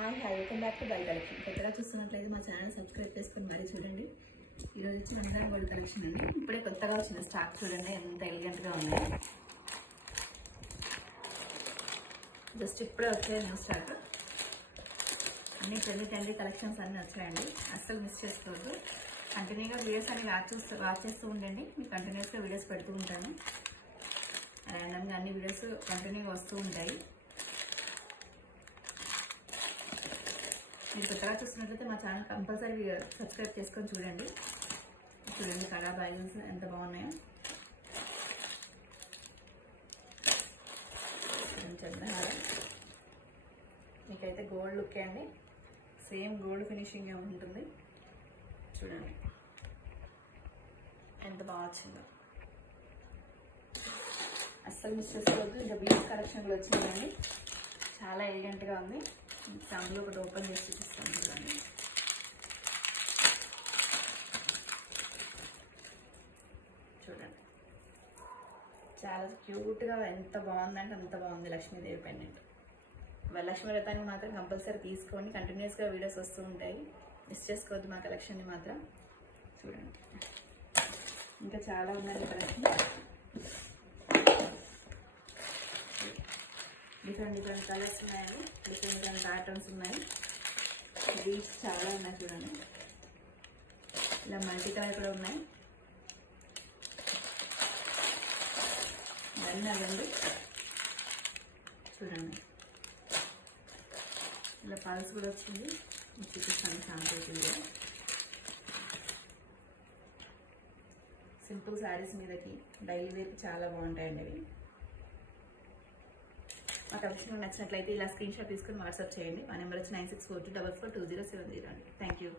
Hi welcome back to buy collection. కొత్తగా చూస్తున్నట్లయితే మా ఛానల్ సబ్స్క్రైబ్ చేసుకొని మరీ చూడండి. ఈరోజు వచ్చి రంజాన్ గోల్డ్ కలెక్షన్ అండి. ఇప్పుడే కొత్తగా వచ్చిన స్టాక్ చూడండి ఎంత ఎలిగెంట్గా ఉన్నాయి. జస్ట్ ఇప్పుడే వచ్చాయి న్యూ స్టాక్. అన్ని ట్రెండీ కలెక్షన్స్ అన్నీ వచ్చాయండి. అస్సలు మిస్ చేసుకోవద్దు. కంటిన్యూగా వీడియోస్ అన్ని వాచ్ చేస్తూ ఉండండి. మీకు కంటిన్యూస్గా వీడియోస్ పెడుతూ ఉంటాను. ర్యాండమ్గా అన్ని వీడియోస్ కంటిన్యూగా వస్తూ ఉంటాయి. మీరు కొత్తగా చూస్తున్నట్లయితే మా ఛానల్ కంపల్సరీ సబ్స్క్రైబ్ చేసుకొని చూడండి. కళా బ్యాగిల్స్ ఎంత బాగున్నాయో. మీకైతే గోల్డ్ లుక్ అండి, సేమ్ గోల్డ్ ఫినిషింగ్ ఉంటుంది. చూడండి ఎంత బాగా వచ్చిందో. అస్సలు మిస్ చేసుకోవద్దు. ఇంకా బీచ్ కలెక్షన్ కూడా వచ్చిందండి. చాలా ఎలిగెంట్గా ఉంది. అందులో ఒకటి ఓపెన్ చేసి చూపిస్తాను చూడండి. చూడండి చాలా క్యూట్గా ఎంత బాగుందంటే అంత బాగుంది. లక్ష్మీదేవి పెండెంట్. లక్ష్మీ వ్రతానికి మాత్రం కంపల్సరీ తీసుకొని కంటిన్యూస్గా వీడియోస్ వస్తూ ఉంటాయి. మిస్ చేసుకోవద్దు మా కలెక్షన్ని మాత్రం. చూడండి ఇంకా చాలా ఉందండి కలెక్షన్. డిఫరెంట్ కలర్స్ ఉన్నాయండి. డిఫరెంట్ ప్యాటర్న్స్ ఉన్నాయి. బీచ్ చాలా ఉన్నాయి చూడండి. ఇలా మల్టీ కలర్ కూడా ఉన్నాయి. ఇవన్నీ అవ్వండి. చూడండి ఇలా పల్స్ కూడా వచ్చింది. చూపిస్తాను శాంపుల్గా. సింపుల్ శారీస్ మీదకి డైలీ వేర్కి చాలా బాగుంటాయండి అవి. మా కలెక్షన్ నచ్చినట్లయితే ఇలా స్క్రీన్ షాట్ తీసుకొని వాట్సాప్ చేయండి. మా నెంబర్ వచ్చి 9642442070 అండి. Thank you.